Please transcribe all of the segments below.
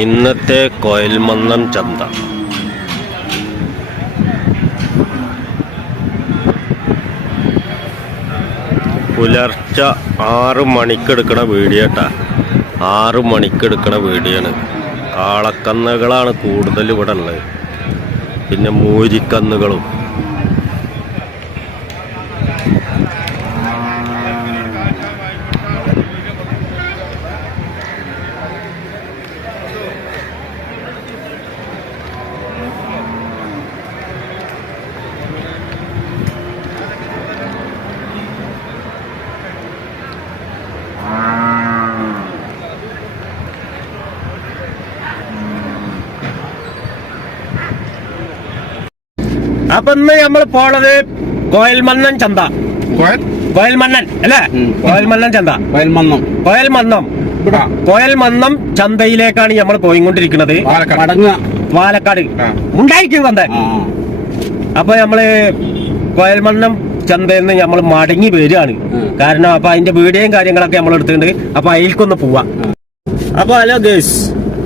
ഇന്നത്തെ കോയൽമന്നം ചന്ത. പുലർച്ച ആറ് മണിക്കെടുക്കണ വീഡിയോ ട്ടാ. ആറ് മണിക്കെടുക്കണ വീഡിയോ ആണ്. കാളക്കന്നുകളാണ് കൂടുതൽ ഇവിടെ ഉള്ളത്. പിന്നെ മൂരിക്കന്നുകളും. അപ്പൊ ഇന്ന് നമ്മൾ പോണത് കോയൽമന്നൻ ചന്ത. കോയൽ? കോയൽമന്നൻ അല്ലേ? ഉം. കോയൽമന്നൻ ചന്ത. കോയൽമന്നം കോയൽമന്നം കോയൽമന്നം ചന്തയിലേക്കാണ് നമ്മൾ പോയിക്കൊണ്ടിരിക്കുന്നത് പാലക്കാട് ഉണ്ടായിരിക്കും ചന്ത അപ്പൊ നമ്മൾ കോയൽമന്നം ചന്തയിൽ നിന്ന് നമ്മൾ മടങ്ങി വരികയാണ്. കാരണം അപ്പൊ അതിന്റെ വീഡിയോയും കാര്യങ്ങളൊക്കെ നമ്മൾ എടുത്തിട്ടുണ്ട്. അപ്പൊ അതിൽക്കൊന്ന് പോവാ. അപ്പൊ ഹലോ ഗേസ്.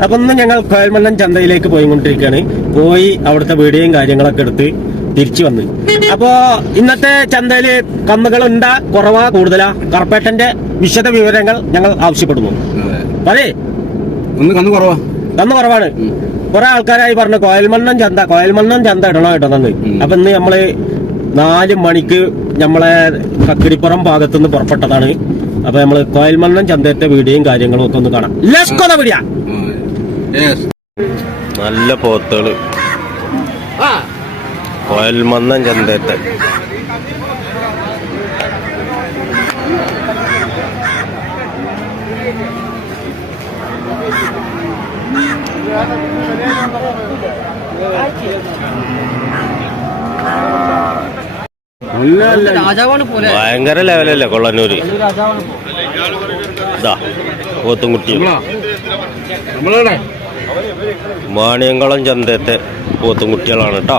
അപ്പൊ ഇന്ന് ഞങ്ങൾ കോയൽമന്നം ചന്തയിലേക്ക് പോയിക്കൊണ്ടിരിക്കുകയാണ്. പോയി അവിടുത്തെ വീഡിയോയും കാര്യങ്ങളൊക്കെ എടുത്ത് തിരിച്ചു വന്ന്. അപ്പോ ഇന്നത്തെ ചന്തയിൽ കന്നുകൾ ഉണ്ടാ കുറവാ കൂടുതലാ? കർപ്പേട്ടന്റെ വിശദ വിവരങ്ങൾ ഞങ്ങൾ ആവശ്യപ്പെടുന്നു. അതെ. കന്നു ഒന്ന് കന്ന് കുറവാ. കന്ന് കുറവാണ്. കൊറേ ആൾക്കാരായി പറഞ്ഞു കോയൽമണ്ണം ചന്ത കോയൽമണ്ണം ചന്ത ഇടണോ ഇടണമെന്ന് അപ്പൊ ഇന്ന് നമ്മൾ നാല് മണിക്ക് നമ്മളെ കക്കിരിപ്പുറം ഭാഗത്തുനിന്ന് പുറപ്പെട്ടതാണ്. അപ്പൊ നമ്മൾ കോയൽമണ്ണം ചന്തയത്തെ വീഡിയോയും കാര്യങ്ങളും ഒക്കെ ഒന്ന് കാണാം. ലസ്കൊത വീഡിയ യെസ് നല്ല പോത്തുകൾ. കോയൽമന്നം ചന്തത്തെ ഭയങ്കര ലെവലല്ലേ കൊള്ളന്നൂര്. ഇതാ പോത്തും കുട്ടിയും. നമ്മളവിടെ? മാണിയംകുളം ചന്തത്തെ പോത്തും കുട്ടികളാണ് കേട്ടോ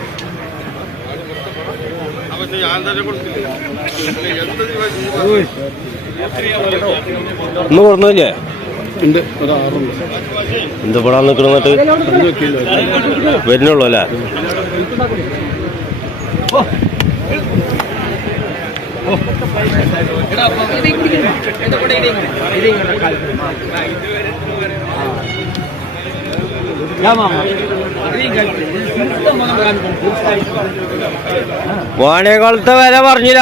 ഞാനന്ന് ഞാൻ തന്നെ കൊടുത്തില്ല. വെച്ചിട്ടില്ല. ഇന്ന് കൊടുന്നില്ലേ ഉണ്ട്. എന്ത് പെടാൻ നിൽക്കണമെന്നിട്ട് വരുന്നുള്ളൂ അല്ലേ? വാണിയകുളത്തെ വില പറഞ്ഞില്ല.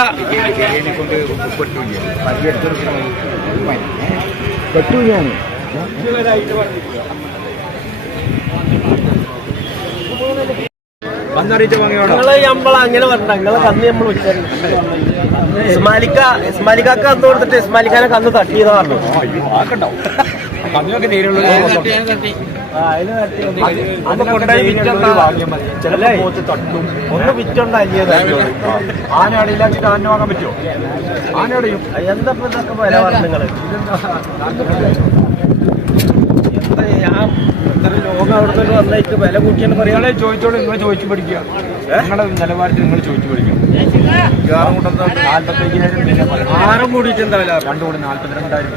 അങ്ങനെ പറഞ്ഞ നിങ്ങളെ കന്ന് നമ്മൾ ഇസ്മാലിക്ക ഇസ്മാലിക്കാക്ക് കന്ന് കൊടുത്തിട്ട് ഇസ്മാലിക്കാനെ കന്ന് പറഞ്ഞു. അതിന് തട്ടി. ഒന്ന് വിറ്റുണ്ടല്ലേ ആനയടയിലാക്കിട്ട് ആന വാങ്ങാൻ പറ്റുമോ? ആനയടയും. എന്താ ഇപ്പൊ ഇതൊക്കെ വില പറഞ്ഞു നിങ്ങൾ? എന്താ ഞാൻ ഇത്ര ലോകം അവിടുത്തെ വന്നേക്ക് വില കൂട്ടിയെന്ന് പറയാ നിങ്ങളെ ചോദിച്ചോളൂ നിങ്ങൾ ചോദിച്ചു പഠിക്കുക. നിങ്ങളുടെ നിലവാരത്തിൽ നിങ്ങൾ ചോദിച്ചു പഠിക്കുക പറയണം. ആറും കൂടിയിട്ട് എന്താ വില? രണ്ടു കൂടി നാല്പത്തിരണ്ടായിരം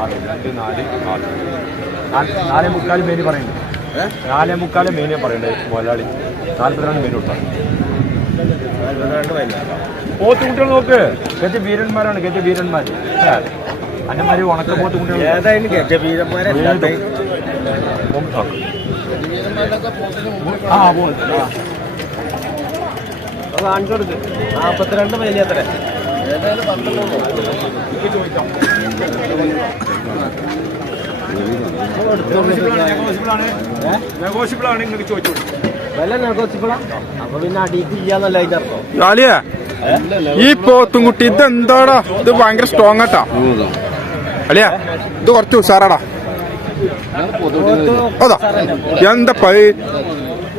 ആറ് രണ്ട് നാല് നാല് നാലേ മുക്കാൽ മേനി പറയുന്നുണ്ട് നാലേ മുക്കാൽ മേനിയെ പറയുന്നത് മുതലാളി. നാല്പത്തിരണ്ട് മേനി കൊടുത്താൽ പോത്ത് കുട്ടികൾ നോക്ക്. ഗജ വീരന്മാരാണ് ഗജ വീരന്മാർ അന്നമാര് ഉണക്ക പോത്ത് കുട്ടികൾ ഏതായാലും ഗജവീരന്മാരെ ആ പോത്ത് ആ. കാണിച്ചു കൊടുക്ക്. നാപ്പത്തിരണ്ട് മേലി അത്ര. ഏതായാലും ആണ് നിങ്ങൾക്ക് ചോദിച്ചു വില നെഗോസിബിളാ അപ്പൊ പിന്നെ അടിക്ക് ഇല്ലാന്നല്ല അതിന്റെ അർത്ഥം ആലിയ ഈ പോത്തുംകുട്ടി ഇതെന്താടാ? ഇത് ഭയങ്കര സ്ട്രോങ് ആട്ടാ. അലിയ ഇത് കുറച്ച് ഉഷാറാടാ. അതാ എന്താ പൈ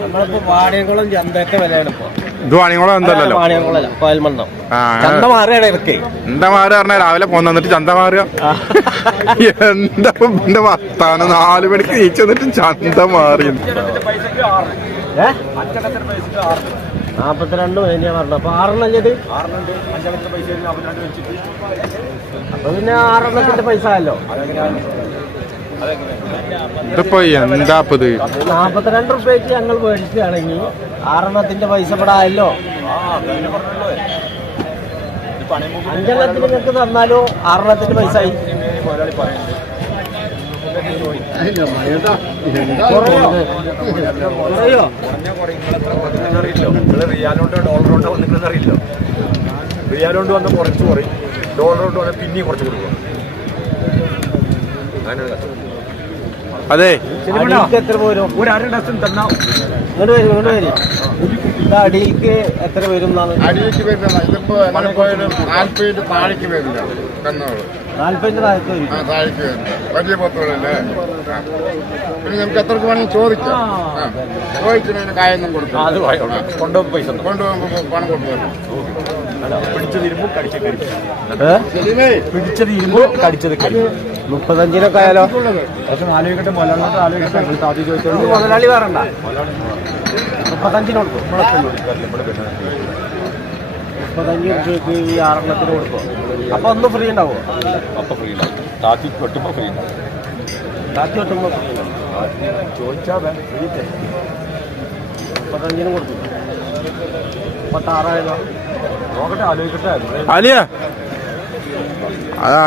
നമ്മളിപ്പോ വാണിയംകുളം ചന്തയൊക്കെ വിലയാണ് ഇപ്പൊ. ഇത് വാണിയോളം എന്തല്ലോ വാണിയംകുളമല്ല കോയൽമണ്ണം ചന്ത മാറുകയാണ് എന്താ മാറുക രാവിലെ പോന്ന് വന്നിട്ട് ചന്ത മാറുക എന്താ ഇന്റെ വർത്താനം? നാല് മണിക്ക് ജയിച്ചു വന്നിട്ട് ചന്ത മാറി നാപ്പത്തിരണ്ട് പറഞ്ഞു അപ്പൊ പിന്നെ ആറെണ്ണത്തിന്റെ പൈസ ആയല്ലോ. ഇതിപ്പോ എന്താ ഇത്? നാപ്പത്തിരണ്ട് റുപ്യക്ക് ഞങ്ങൾ മേടിക്കുകയാണെങ്കിൽ ആറെണ്ണത്തിന്റെ പൈസ പെടായല്ലോ അഞ്ചെണ്ണത്തിന് നിങ്ങൾക്ക് തന്നാലോ? ആറെണ്ണത്തിന്റെ പൈസ ആയി. കുറയോ? റിയാലോണ്ട് ഡോളറോണ്ട് വന്നിട്ട് അറിയില്ലോ റിയാലോണ്ട് വന്ന് കുറച്ച് കുറയും ഡോളറോണ്ട് വന്ന് പിന്നെയും കുറച്ച് കൊടുക്കും. അതെ. എത്ര പോരും? ഒരു അര ഡസൻ തന്നാ. ഇങ്ങോട്ട് വരും ഇങ്ങോട്ട് വരും. ഇത് അടിയിൽക്ക് എത്ര വരും അടിയിലേക്ക് വരുന്ന ഇതിപ്പോ എങ്ങനെ പോയാലും നാൽപ്പതിന്റെ താഴേക്ക് വരില്ല കന്നോൾ നാല്പതിന്റെ താഴേക്ക് വരും. ആ താഴേക്ക് വരില്ല വലിയ. പിന്നെ നമുക്ക് എത്രക്ക് വേണമെങ്കിൽ ചോദിക്കാം. ചോദിക്കുന്നതിന് കായൊന്നും കൊടുക്കും അത് കൊണ്ടുപോകുമ്പോൾ പൈസ. കൊണ്ടുപോകുമ്പോൾ പണം കൊടുത്തു പിടിച്ചത് ഇരുമ്പ് കടിച്ചത് കരിമ്പ്? പിടിച്ചത് ഇരുമ്പ് കടിച്ചത് കരിമ്പ്. മുപ്പത്തഞ്ചിനൊക്കെ ആയാലോ പക്ഷെ ആലോചിക്കട്ടെ മുതലാളിനോട് ആലോചിക്കട്ടെ നിങ്ങൾ ആദ്യം ചോദിച്ചോളൂ ഇത് മുതലാളി വേറണ്ട മുപ്പത്തഞ്ചിനോട് കൊടുക്കും മുപ്പത്തഞ്ച് ഈ ആറെണ്ണത്തിന് കൊടുക്കും അപ്പൊ ഒന്ന് ഫ്രീ ഉണ്ടാവോ? അപ്പൊ ഫ്രീ ഉണ്ടാവും. താത്തി വെട്ടുമ്പോൾ ഫ്രീ ഉണ്ടാവും. കാത്തി വെട്ടുമ്പോ ഫ്രീ ഉണ്ടാവും. ചോദിച്ചാൽ ഫ്രീ തരും. മുപ്പത്തഞ്ചിന് കൊടുക്കും മുപ്പത്താറായാലോ നോക്കട്ടെ ആലോചിക്കട്ടെ. അലിയ. അത്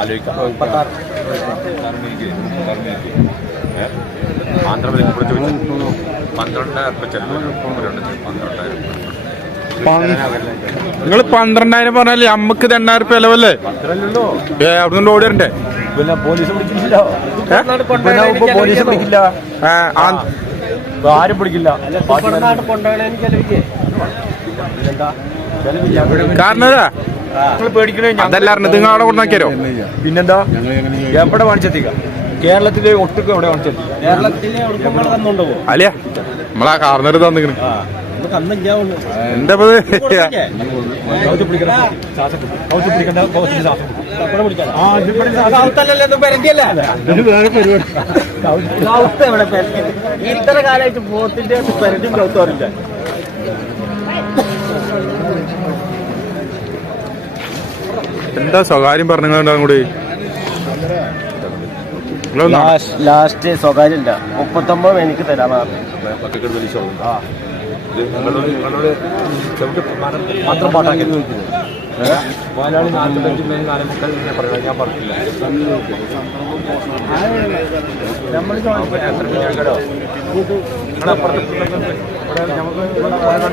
ആലോചിക്കാം. ആന്ധ്രപ്രദേശ് ഇവിടെ ചോദിച്ചു പന്ത്രണ്ടായിരം രൂപ ചെലവ്. പന്ത്രണ്ടായിരം. നിങ്ങൾ പന്ത്രണ്ടായിരം പറഞ്ഞാൽ അമ്മയ്ക്ക് രണ്ടായിരം എണ്ണായിരം റുപ്യ ഏ അവിടെ ഏ അവിടുന്ന് ഓടി വരണ്ടേ? പിന്നെ പോലീസ് പിടിക്കില്ല. പോലീസ് ആരും പിടിക്കില്ല. ചെലവില്ല? കാരണം ഇതാ, നിങ്ങൾ അവിടെ കൊണ്ടാക്കിയാലോ പിന്നെന്താ? എവിടെ വാങ്ങിച്ചെത്തിക്കാം കേരളത്തിലെ ഒട്ടുക്ക് എവിടെ തന്നുകൊണ്ടുപോകും അലിയ നമ്മളാ കാർന്നര് തന്നിക്കണ്. എന്താ ഇത്ര ഇത്? പോത്തിന്റെ പിടിക്കണ്ട ശ്വാസം പിടി. കൗച്ച് പിടിക്കണ്ട കൗച്ചിന് ശ്വാസം പിടി. ആ ഇവിടെ സൗത്തല്ലല്ലോ ഇത് പെരട്ടിയല്ലേ സൗത്ത് എവിടെ പെരട്ടി ഇത്ര കാലമായിട്ട് പോത്തിന്റെ പെരട്ടും സൗത്ത് അറിയില്ല എന്താ സ്വകാര്യം പറഞ്ഞുകൊണ്ടാ കൂടി ലാസ്റ്റ് സ്വകാര്യമില്ല മുപ്പത്തൊമ്പത് എനിക്ക് തരാം പക്കക്കട് വലിച്ചോളും ആ ഇത് നിങ്ങളോട് നിങ്ങളോട് ചെവിട്ട് മാത്രം പാട്ടാക്കി മലയാളി നാൽപ്പത്തഞ്ച് പേര് നാലേ മുക്കാൽ പിന്നെ പറയാം ഞാൻ പറഞ്ഞില്ല നമുക്ക്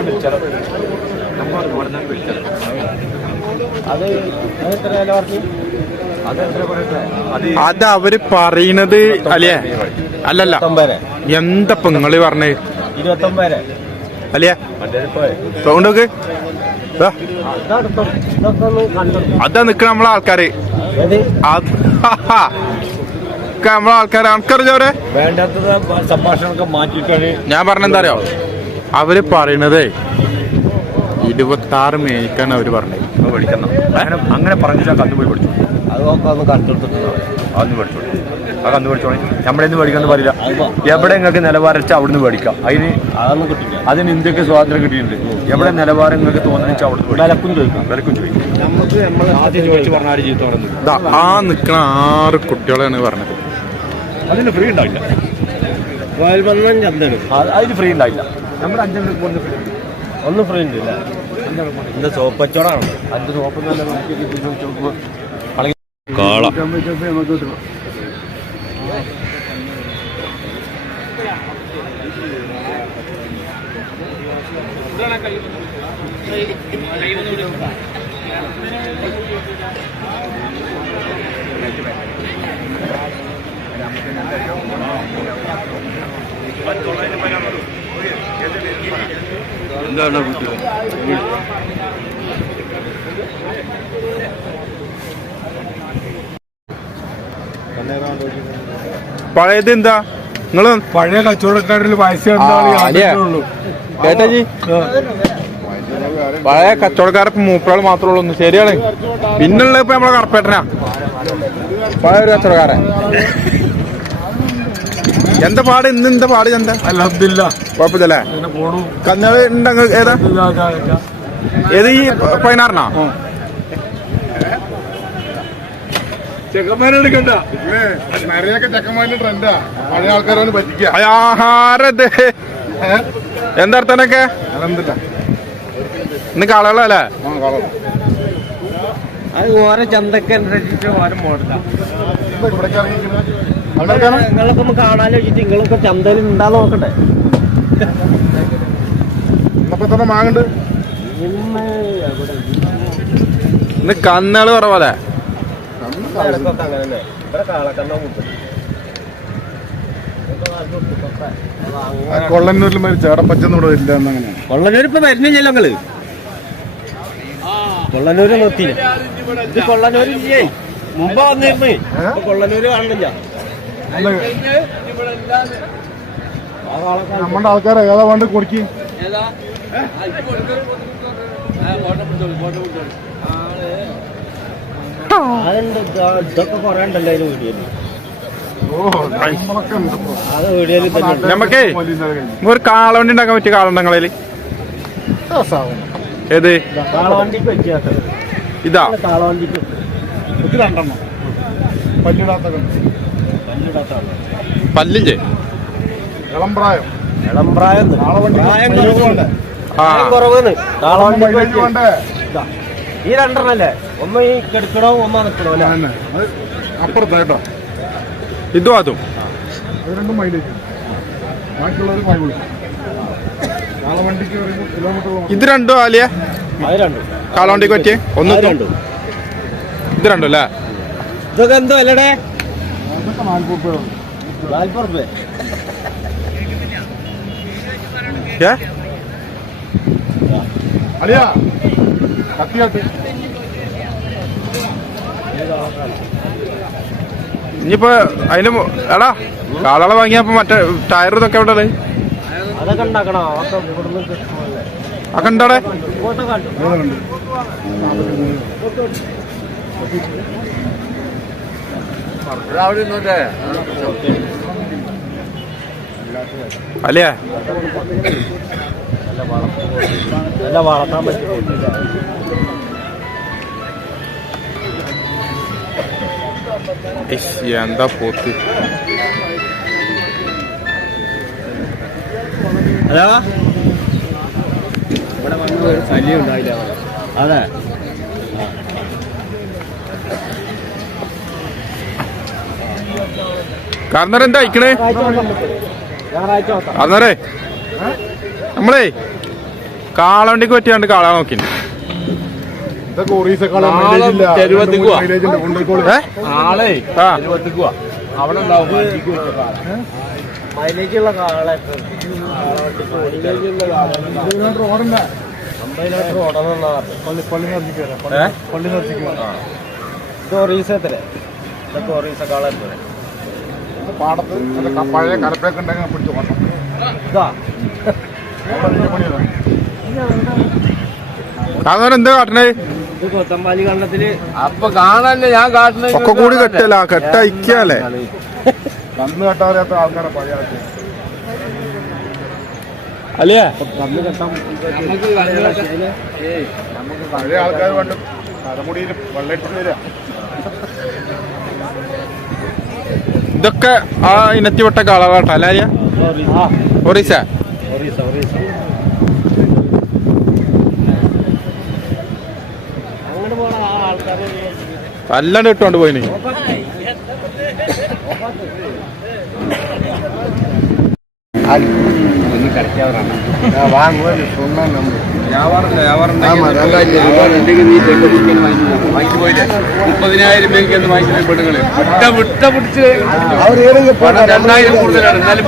വിളിച്ചാലോ നിന്ന് വിളിച്ചാലോ അത് എത്ര വില പറഞ്ഞു? അവർ പറയണത് അല്ലേ? അല്ലല്ല. എന്താ ഇപ്പൊ നിങ്ങൾ പറഞ്ഞേ? അല്ലേ? അതാ നിക്കണ നമ്മളെ ആൾക്കാര്. നമ്മളെ ആൾക്കാര്. വേണ്ടാത്തത് ഞാൻ പറഞ്ഞെന്താ അറിയോ? അവർ പറയണതേ ഇരുപത്തി ആറ് മേക്കാണ് അവർ പറഞ്ഞത് അത് പഠിക്കണം. അങ്ങനെ അങ്ങനെ പറഞ്ഞാൽ കന്ന് പോയി പഠിച്ചു. ഒന്ന് കണ്ടെടുത്തിട്ടുണ്ടോ അതൊന്ന് പഠിച്ചോളി ആ കന്ന് പഠിച്ചോളി നമ്മുടെ ഇന്ന് പഠിക്കാന്ന് പറയില്ല എവിടെ നിങ്ങൾക്ക് നിലവാരം വെച്ചാൽ അവിടുന്ന് പഠിക്കാം. അതിന് അതിന് ഇന്ത്യയ്ക്ക് സ്വാതന്ത്ര്യം കിട്ടിയിട്ടുണ്ട്. എവിടെ നിലവാരം നിങ്ങൾക്ക് തോന്നുന്നു അവിടുന്ന് പഠിക്കാം. വിലക്കും ചോദിക്കും. വിലക്കും ചോദിക്കും. ആ നിൽക്കുന്ന ആറ് കുട്ടികളാണ് പറഞ്ഞത്. അതിന് ഫ്രീ ഉണ്ടാവില്ല. അത് അതിന് ഫ്രീ ഉണ്ടാവില്ല. നമ്മുടെ അഞ്ചെണ്ണം ഒന്ന് ഫ്രീ ഉണ്ടാവില്ല ഒന്ന് ഫ്രീ ഇന്ന് സോപ്പച്ചോടാണ് അതിന്റെ സോപ്പച്ചോടല്ല കാള. നമുക്ക് കിട്ടും പത്തൊള്ളതിന് പരാമർശം. എന്താണ് കുട്ടികൾ പഴയത് എന്താ? നിങ്ങൾ പഴയ കച്ചവടക്കാരിൽ വയസ്സുള്ളൂ കേട്ടാജി പഴയ കച്ചവടക്കാരെ മൂപ്പരാൾ മാത്രമേ ഉള്ളൂ. ശരിയാണ്. പിന്നുള്ളത് ഇപ്പൊ നമ്മളെ കറപ്പേട്ടനാ പഴയ ഒരു കച്ചവടക്കാരൻ. എന്താ പാട്? ഇന്ന് എന്താ പാട് എന്താ? അലഹമില്ല കന്നാൾ ഉണ്ടങ്ങ് ഏതാ? ഏത് ഈ പതിനാറിനാ? ചെക്കന്മാരെടുക്കണ്ട. നിറയൊക്കെ ചെക്കന്മാരുടെ ട്രെൻഡാ പഴയ ആൾക്കാരാണ് പറ്റിക്കുക ആഹാരത് എന്താ അർത്ഥനൊക്കെ അതെന്തില്ല ഇന്ന് കളകളല്ലേ അത് ഓരോ ചന്തക്കനുസരിച്ചിട്ട് ഓരോ മോഡലാണ് നിങ്ങളൊക്കെ ഒന്ന് കാണാൻ വെച്ചിട്ട് നിങ്ങളൊക്കെ ചന്തയിൽ ഉണ്ടാ നോക്കട്ടെ. തന്നെ മാങ്ങണ്ട് ഇന്ന് എവിടെ? കന്നുകൾ കുറവല്ലേ. കൊള്ളന്നൂരിൽ മാതിരി അവിടെ ഇവിടെ ഇല്ല എന്നങ്ങനെ. കൊള്ളന്നൂർ ഇപ്പൊ വരുന്നില്ലല്ലോ നിങ്ങൾ. കൊള്ളന്നൂര് നിർത്തിയില്ല? ഇത് കൊള്ളനൂര് ഇല്ലേ മുമ്പ് വന്നിരുന്നു. കൊള്ളന്നൂര് കാണുന്നില്ല. നമ്മുടെ ആൾക്കാരെ ഏതാ വേണ്ട കുടിക്ക്. നമ്മക്കേ ഒരു കാളവണ്ടി ഉണ്ടാക്കാൻ പറ്റിയ കാളുണ്ടങ്ങളേൽ? രസാവും. ഏത്? ഇതാ കാളവണ്ടിക്ക് രണ്ടെണ്ണം. പല്ലിടാത്തൊക്കെ ഉണ്ട്. പല്ലില്ലേ? ഈ രണ്ടെണ്ണല്ലേ? ഒന്ന് ഈ കെടുക്കണോ ഒന്ന് നിൽക്കണോ അപ്പുറത്തായിട്ടോ ഇതും അതും. അത് രണ്ടും മൈലേജ് ബാക്കിയുള്ളവർ മൈലേജ് കിലോമീറ്റർ ഇത് രണ്ടോ ആലിയ? കാളവണ്ടിക്ക് പറ്റിയ? ഒന്ന് അത് ഇതും. രണ്ടും. ഇത് രണ്ടോ അല്ലേ? ഇതൊക്കെ എന്തോ അല്ലടേ? നാൽപ്പത് നാല്പത് റുപ്യ ഏ? അളിയാ കത്തിയാട്ട് ഇനിയിപ്പോ അതിന് എടാ കാളകളെ വാങ്ങിയപ്പോ മറ്റേ ടയർ ഇതൊക്കെ എവിടെ? അതൊക്കെ ഉണ്ടാക്കണോ. അതൊക്കെ ഉണ്ടാടെ ഇങ്ങോട്ട് അല്ലേ? നല്ല വളർത്താൻ പറ്റില്ല എന്താ പോത്ത്? ഹലോ? ഇവിടെ വന്ന ഒരു ശല്യം ഉണ്ടായില്ല അതെ. കാരണം എന്താ അയക്കണേ? അന്നേരേ നമ്മളേ കാളവണ്ടിക്ക് പറ്റിയാണ്ട് കാള നോക്കി ഇതൊക്കെ ഒറീസക്കാളും നാളെ മൈലേജ് ഇല്ല. തെരുവത്തേക്ക് പോവാ. മൈലേജ് ഉണ്ട് കൊണ്ടുപോയിക്കോളൂ ഏ? നാളെ ആ. ഇരുപത്തിക്ക് പോവാ. അവിടെ ഉണ്ടാവും ഉള്ള കാളെ. ഓടണം പള്ളി പള്ളി നിർത്തിക്ക് വരാം. ഏ? പള്ളി നിർത്തിക്ക് വരാം. ഇത് ഇതൊക്കെ ഒറീസ കാള എത്ര പാടത്ത് പഴയ കലപ്പയൊക്കെ ഉണ്ടെങ്കിൽ പിടിച്ചു പോകണം എന്താ കാട്ടണേ? കൊത്തമ്പാലി കണ്ടത്തിൽ അപ്പൊ കാണാനല്ലേ ഞാൻ കാട്ടണേ? ഒക്കെ കൂടി കെട്ടല്ല കെട്ട അയക്കല്ലേ കന്ന് കെട്ടാറിയാത്ത ആൾക്കാരെ പഴയ അല്ലേ? കന്ന് കെട്ടാൻ പഴയ ആൾക്കാർ കൊണ്ട് തലമുടിയിൽ ഇതൊക്കെ ആ ഇനത്തിപ്പെട്ട കളറാട്ടോ അല്ലാരിയ ഒറീസ? അല്ലാണ്ട് ഇട്ടോണ്ട് പോയിന്. വ്യാപാരം ആ മുപ്പതിനായിരം രൂപയ്ക്ക് വാങ്ങിക്കുന്ന പെണ്ണുങ്ങളെ. വിട്ട വിട്ട പിടിച്ച് പണം രണ്ടായിരം കൂടുതലാണ്. എന്നാലും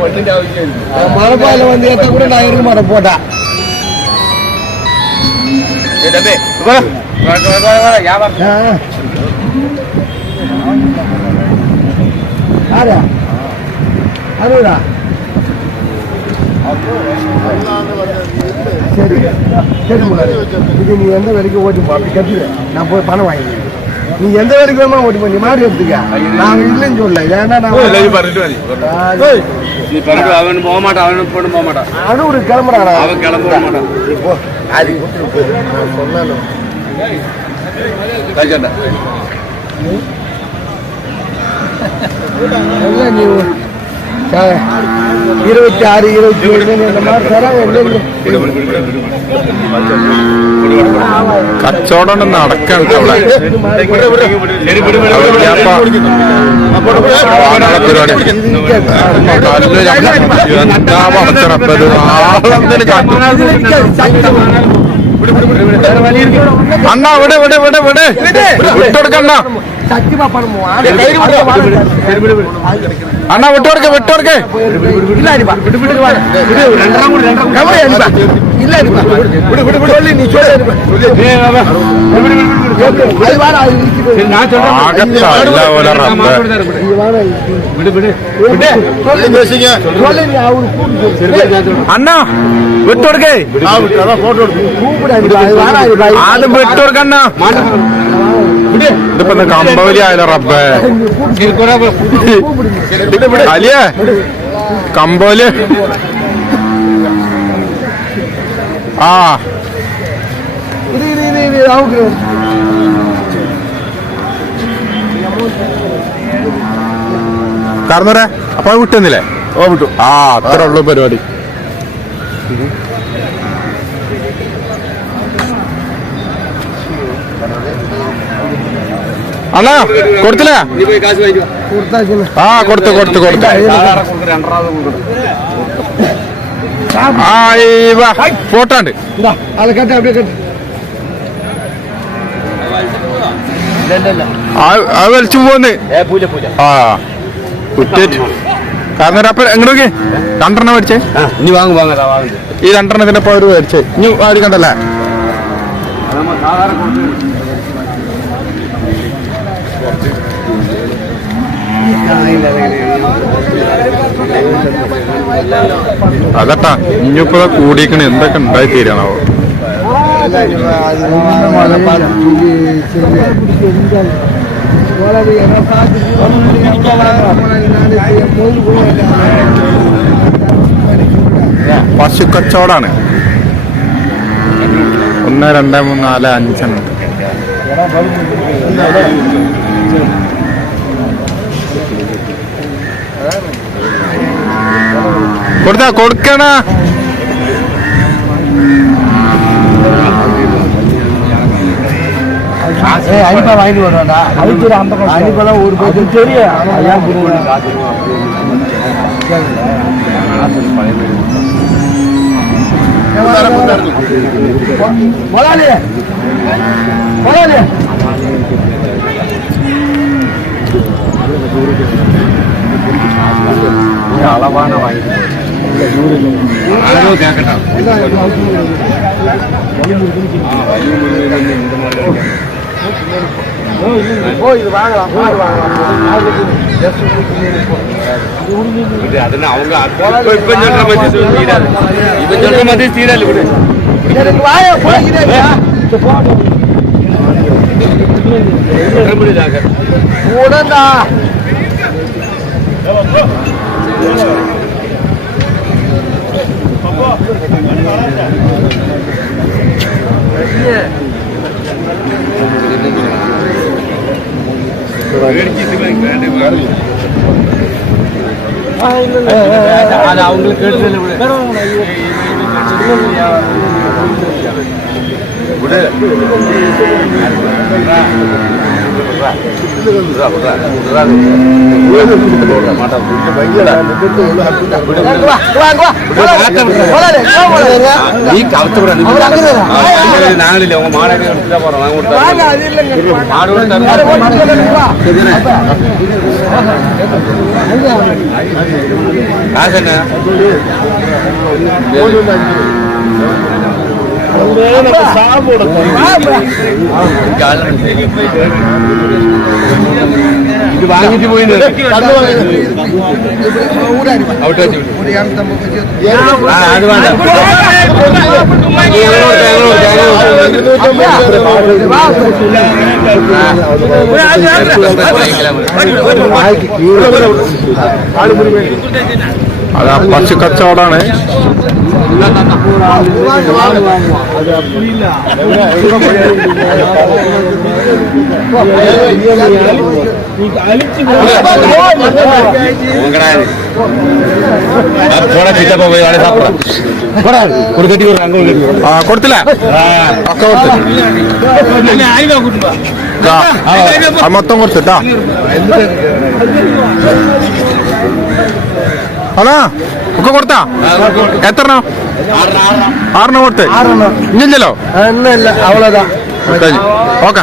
പെണ്ണിന്റെ ആവശ്യമില്ല മടപ്പോട്ട ആരാ? അറിയൂടാ சரி. சரி முதல்ல இது நீ எந்த வரைக்கும் ஓட்டு பார்த்து கட்டுது நான் போய் பணம் வாங்கிக்கிறேன். நீ எந்த வரைக்கும் வேணுமா ஓட்டு பண்ணி மாறி எடுத்துக்க. நான் இல்லைன்னு சொல்லல. ஏன்னா நான் அவன் போக மாட்டான் அவன் போட போக மாட்டான். அவன் ஒரு கிளம்புறாடா. அவன் கிளம்ப மாட்டான். இப்போ அது சொன்னாலும் நீ இருபத்தி ஆறு இருபத்தி ஏழு இந்த மாதிரி தராங்க இல்லை കച്ചവടം നടക്കണ്ട അവിടെ അപ്പൊ അവനാളെ പരിപാടി എന്താ പടച്ചറപ്പത് ആളെന്തിന് കാട്ടും അണ്ണ ഇവിടെ ഇവിടെ ഇവിടെ ഇവിടെ വിട്ടുകൊടുക്കണ്ണ சத்தியமா பண்ணுவான் அண்ணா விட்டு இருக்கு விட்டு இருக்கு இல்ல அடிப்பா விட்டு இல்ல அடிப்பா விடு விடு விடு சொல்லி நீ அண்ணா விட்டு அது அண்ணா ഇതിപ്പോ കമ്പവലി ആയാലോ റബ്ബേ? അലിയേ കമ്പോൽ ആ. കറന്നൂരാ അപ്പൊ വിട്ടുന്നില്ലേ? ഓ വിട്ടു. ആ അത്ര ഉള്ളു പരിപാടി. അണ്ണാ കൊടുത്തില്ല? ആ കൊടുത്തു കൊടുത്തു കൊടുത്തു. പോട്ടാണ്ട് അത് വലിച്ചു പോന്ന്. ആ കുറ്റേറ്റ്. കാരണം അപ്പൊ എങ്ങോട്ടേ രണ്ടെണ്ണം മേടിച്ചേ? ഇനി വാങ്ങു വാങ്ങാ ഈ രണ്ടെണ്ണത്തിന്റെ അപ്പൊ മേടിച്ചേ. ഇനി ആര് കണ്ടല്ലേ? അതട്ടാ ഇനിയിപ്പോ കൂടിക്കണ എന്തൊക്കെ ഉണ്ടായി തീരണാവോ പശു കച്ചവടാണ് ഒന്ന് രണ്ട് മൂന്ന് നാല് അഞ്ചെണ്ണം കൊടുത്താ കൊടുക്കണ அனிப்பா வாங்கிட்டு வருவாண்டா அனிப்பெல்லாம் ஒரு பேச்சு தெரியும் ஐயா முதலாளி முதலாளி അളവാണ് വാങ്ങിക്കുന്നത് ആരോ കേക്കട്ടെ അതിന് അവങ്ക നിങ്ങൾ കേട്ടില്ല ഇവിടെ. ഇവിടെ. நீ கவத்தப்பட நாங்களே உங்க மாடு போறோம் மாடு காசு என்ன ഇത് വാങ്ങിട്ട് പോയി അത് വേണ്ട അതാ പശു കച്ചവടാണ്. ആ കൊടുത്തില്ല? ഒക്കെ കൊടുത്തു ദാ, ആ മൊത്തം കൊടുത്തിട്ടാ. അതാ ഒക്കെ കൊടുത്താ? എത്ര ആറെണ്ണം കൊടുത്ത്. ഇല്ലല്ലോ ഓക്കെ.